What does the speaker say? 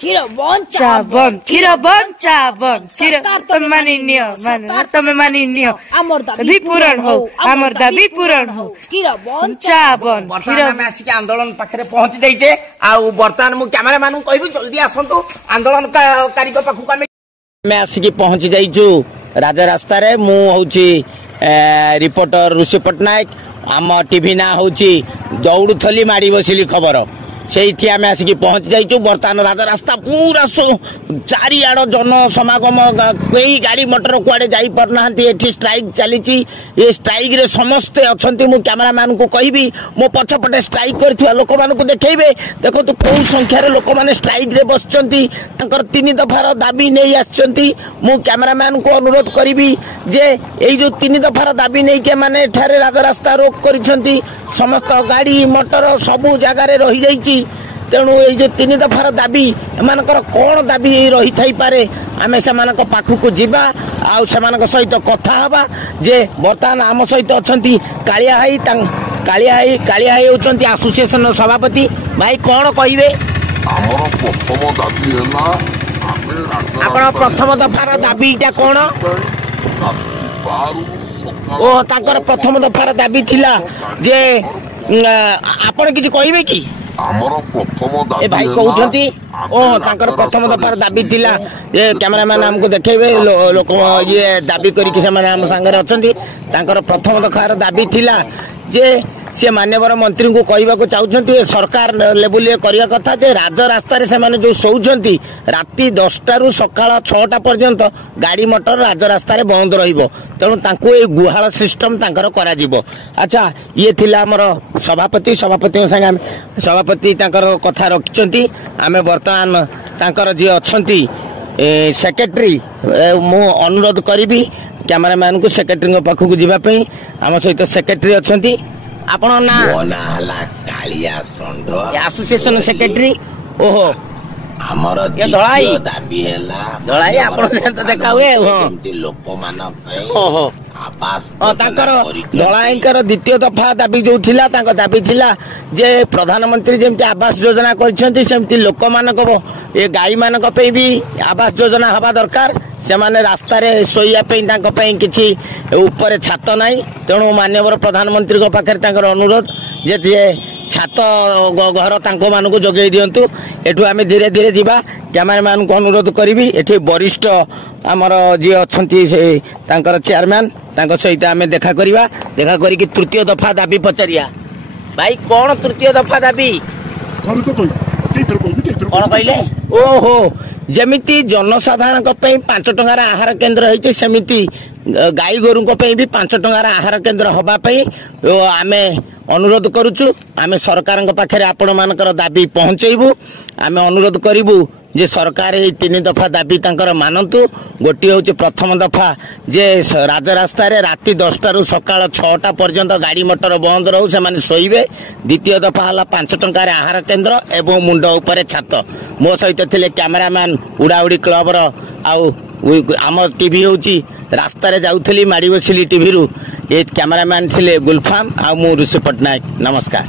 କ୍ଷୀର ବଞ୍ଚାବନ କ୍ଷୀର ବଞ୍ଚାବନ କ୍ଷୀର ତମେ ମାନି ନିଅ ତମେ ମାନି ନିଅ ଆମର ଦାବି ପୂରଣ ହଉ ଆମର ଦାବି ପୂରଣ ହଉ କ୍ଷୀର ବଞ୍ଚାବନ। ବର୍ତ୍ତମାନ ଆମେ ଆସିକି ଆନ୍ଦୋଳନ ପାଖରେ ପହଞ୍ଚି ଯାଇଛେ। ଆଉ ବର୍ତ୍ତମାନ ମୁଁ କ୍ୟାମେରା ମାନଙ୍କୁ କହିବି ଜଲ୍ଦି ଆସନ୍ତୁ ଆନ୍ଦୋଳନକାରୀଙ୍କ ପାଖକୁ। ଆମେ ଆସିକି ପହଞ୍ଚି ଯାଇଛୁ ରାଜରାସ୍ତାରେ। ମୁଁ ହଉଛି ରିପୋର୍ଟର ଋଷି ପଟ୍ଟନାୟକ। ଆମ ଟିଭି ନାଁ ହଉଛି ଦୌଡୁଥଲି ମାଡ଼ି ବସିଲି ଖବର। ସେଇଠି ଆମେ ଆସିକି ପହଞ୍ଚି ଯାଇଛୁ। ବର୍ତ୍ତମାନ ରାଜରାସ୍ତା ପୁରା ଚାରିଆଡ ଜନ ସମାଗମ, କେହି ଗାଡି ମଟର କୁଆଡେ ଯାଇପାରୁନାହାନ୍ତି। ଏଠି ଷ୍ଟ୍ରାଇକ୍ ଚାଲିଛି। ଏ ଷ୍ଟ୍ରାଇକ୍ ରେ ସମସ୍ତେ ଅଛନ୍ତି। ମୁଁ କ୍ୟାମେରାମ୍ୟାନଙ୍କୁ କହିବି ମୋ ପଛପଟେ ଷ୍ଟ୍ରାଇକ୍ କରିଥିବା ଲୋକମାନଙ୍କୁ ଦେଖେଇବେ। ଦେଖନ୍ତୁ କୋଉ ସଂଖ୍ୟାରେ ଲୋକମାନେ ଷ୍ଟ୍ରାଇକ୍ ରେ ବସିଛନ୍ତି, ତାଙ୍କର 3 ଦଫାର ଦାବି ନେଇ ଆସିଛନ୍ତି। ମୁଁ କ୍ୟାମେରାମ୍ୟାନଙ୍କୁ ଅନୁରୋଧ କରିବି ଯେ ଏଇ ଯୋଉ 3 ଦଫାର ଦାବି ନେଇକି ଏମାନେ ଏଠାରେ ରାଜରାସ୍ତା ରୋକ କରିଛନ୍ତି। ସମସ୍ତ ଗାଡି ମଟର ସବୁ ଜାଗାରେ ରହିଯାଇଛି। ତେଣୁ ଏଇ ଯୋଉ 3 ଦଫାର ଦାବି, ଏମାନଙ୍କର କଣ ଦାବି ରହିଥାଇପାରେ, ଆମେ ସେମାନଙ୍କ ପାଖକୁ ଯିବା ଆଉ ସେମାନଙ୍କ ସହିତ କଥା ହେବା। ଯେ ବର୍ତ୍ତମାନ ଆମ ସହିତ ଅଛନ୍ତି କାଳିଆ ଭାଇ ହେଉଛନ୍ତି ଆସୋସିଏସନର ସଭାପତି। ଭାଇ କଣ କହିବେ? ଆମର ପ୍ରଥମ ଦାବି ହେଲା ଆପଣ ପ୍ରଥମ ଦଫାର ଦାବିଟା କଣ? ଓ ତାଙ୍କର ପ୍ରଥମ ଦଫାର ଦାବି ଥିଲା ଯେ ଆପଣ କିଛି କହିବେ କି? ଆମର ପ୍ରଥମ ଦାବି ଏ ଭାଇ କହୁଛନ୍ତି ତାଙ୍କର ପ୍ରଥମ ଦଫାର ଦାବି ଥିଲା ଯେ କ୍ୟାମେରାମ୍ୟାନ ଆମକୁ ଦେଖେଇବେ। ଲୋକ ଇଏ ଦାବି କରିକି ସେମାନେ ଆମ ସାଙ୍ଗରେ ଅଛନ୍ତି। ତାଙ୍କର ପ୍ରଥମ ଦଫାର ଦାବି ଥିଲା ଯେ ସେ ମାନ୍ୟବର ମନ୍ତ୍ରୀଙ୍କୁ କହିବାକୁ ଚାହୁଁଛନ୍ତି ସରକାର ଲେବୁଲରେ କରିବା କଥା ଯେ ରାଜରାସ୍ତାରେ ସେମାନେ ଯୋଉ ଶୋଉଛନ୍ତି ରାତି 10ଟାରୁ ସକାଳ 6ଟା ପର୍ଯ୍ୟନ୍ତ ଗାଡି ମଟର ରାଜରାସ୍ତାରେ ବନ୍ଦ ରହିବ। ତେଣୁ ତାଙ୍କୁ ଏଇ ଗୁହାଳ ସିଷ୍ଟମ ତାଙ୍କର କରାଯିବ। ଆଚ୍ଛା, ଇଏ ଥିଲା ଆମର ସଭାପତିଙ୍କ ସାଙ୍ଗେ ଆମେ ସଭାପତି ତାଙ୍କର କଥା ରଖିଛନ୍ତି। ଆମେ ବର୍ତ୍ତମାନ ତାଙ୍କର ଯିଏ ଅଛନ୍ତି ସେକ୍ରେଟାରୀ, ମୁଁ ଅନୁରୋଧ କରିବି କ୍ୟାମେରାମ୍ୟାନଙ୍କୁ ସେକ୍ରେଟାରୀଙ୍କ ପାଖକୁ ଯିବା ପାଇଁ। ଆମ ସହିତ ସେକ୍ରେଟାରୀ ଅଛନ୍ତି। ଆପଣଙ୍କ ନାଁ? ହେଲା କାଳିଆ ଷଣ୍ଢ, ଆସୋସିଏସନ ସେକ୍ରେଟାରୀ। ଓହୋ, ଆମର ଧଳାଇ ଦାବି ହେଲା ଧଳାଇ ଆପଣ ଦେଖା ହୁଏ ଲୋକମାନଙ୍କ ପାଇଁ ଓହୋ ଆବାସ। ତାଙ୍କର ଧଳାଇଙ୍କର ଦ୍ୱିତୀୟ ଦଫା ଦାବି ଯୋଉ ଥିଲା, ତାଙ୍କ ଦାବି ଥିଲା ଯେ ପ୍ରଧାନମନ୍ତ୍ରୀ ଯେମିତି ଆବାସ ଯୋଜନା କରିଛନ୍ତି ସେମିତି ଲୋକମାନଙ୍କ ଏ ଗାଈ ମାନଙ୍କ ପାଇଁ ବି ଆବାସ ଯୋଜନା ହବା ଦରକାର। ସେମାନେ ରାସ୍ତାରେ ଶୋଇବା ପାଇଁ ତାଙ୍କ ପାଇଁ କିଛି ଉପରେ ଛାତ ନାହିଁ। ତେଣୁ ମାନ୍ୟବର ପ୍ରଧାନମନ୍ତ୍ରୀଙ୍କ ପାଖରେ ତାଙ୍କର ଅନୁରୋଧ ଯେ ଛାତ ଘର ତାଙ୍କ ମାନଙ୍କୁ ଯୋଗେଇ ଦିଅନ୍ତୁ। ଏଠୁ ଆମେ ଧୀରେ ଧୀରେ ଯିବା। କ୍ୟାମେରାମ୍ୟାନଙ୍କୁ ଅନୁରୋଧ କରିବି, ଏଠି ବରିଷ୍ଠ ଆମର ଯିଏ ଅଛନ୍ତି ସେ ତାଙ୍କର ଚେୟାରମ୍ୟାନ, ତାଙ୍କ ସହିତ ଆମେ ଦେଖା କରିବା। ଦେଖା କରିକି ତୃତୀୟ ଦଫା ଦାବି ପଚାରିବା। ଭାଇ କଣ ତୃତୀୟ ଦଫା ଦାବି କଣ କହିଲେ? ଓହୋ, ଯେମିତି ଜନସାଧାରଣଙ୍କ ପାଇଁ 5 ଟଙ୍କାର ଆହାର କେନ୍ଦ୍ର ହେଇଛି, ସେମିତି ଗାଈ ଗୋରୁଙ୍କ ପାଇଁ ବି 5 ଟଙ୍କାର ଆହାର କେନ୍ଦ୍ର ହବା ପାଇଁ ଆମେ ଅନୁରୋଧ କରୁଛୁ। ଆମେ ସରକାରଙ୍କ ପାଖରେ ଆପଣ ମାନଙ୍କର ଦାବି ପହଞ୍ଚେଇବୁ। ଆମେ ଅନୁରୋଧ କରିବୁ ଯେ ସରକାର ଏଇ 3 ଦଫା ଦାବି ତାଙ୍କର ମାନନ୍ତୁ। ଗୋଟିଏ ହଉଛି ପ୍ରଥମ ଦଫା ଯେ ରାଜରାସ୍ତାରେ ରାତି 10ଟାରୁ ସକାଳ 6ଟା ପର୍ଯ୍ୟନ୍ତ ଗାଡି ମଟର ବନ୍ଦ ରହୁ, ସେମାନେ ଶୋଇବେ। ଦ୍ୱିତୀୟ ଦଫା ହେଲା 5 ଟଙ୍କାରେ ଆହାର କେନ୍ଦ୍ର ଏବଂ ମୁଣ୍ଡ ଉପରେ ଛାତ। ମୋ ସହିତ ଥିଲେ କ୍ୟାମେରାମ୍ୟାନ ଉଡାଉଡି କ୍ଲବର, ଆଉ ଆମ ଟିଭି ହଉଛି ରାସ୍ତାରେ ଯାଉଥିଲି ମାଡି ବସିଲି ଟିଭିରୁ। ଏ କ୍ୟାମେରାମ୍ୟାନ ଥିଲେ ଗୁଲଫାମ ଆଉ ମୁଁ ଋଷି ପଟ୍ଟନାୟକ। ନମସ୍କାର।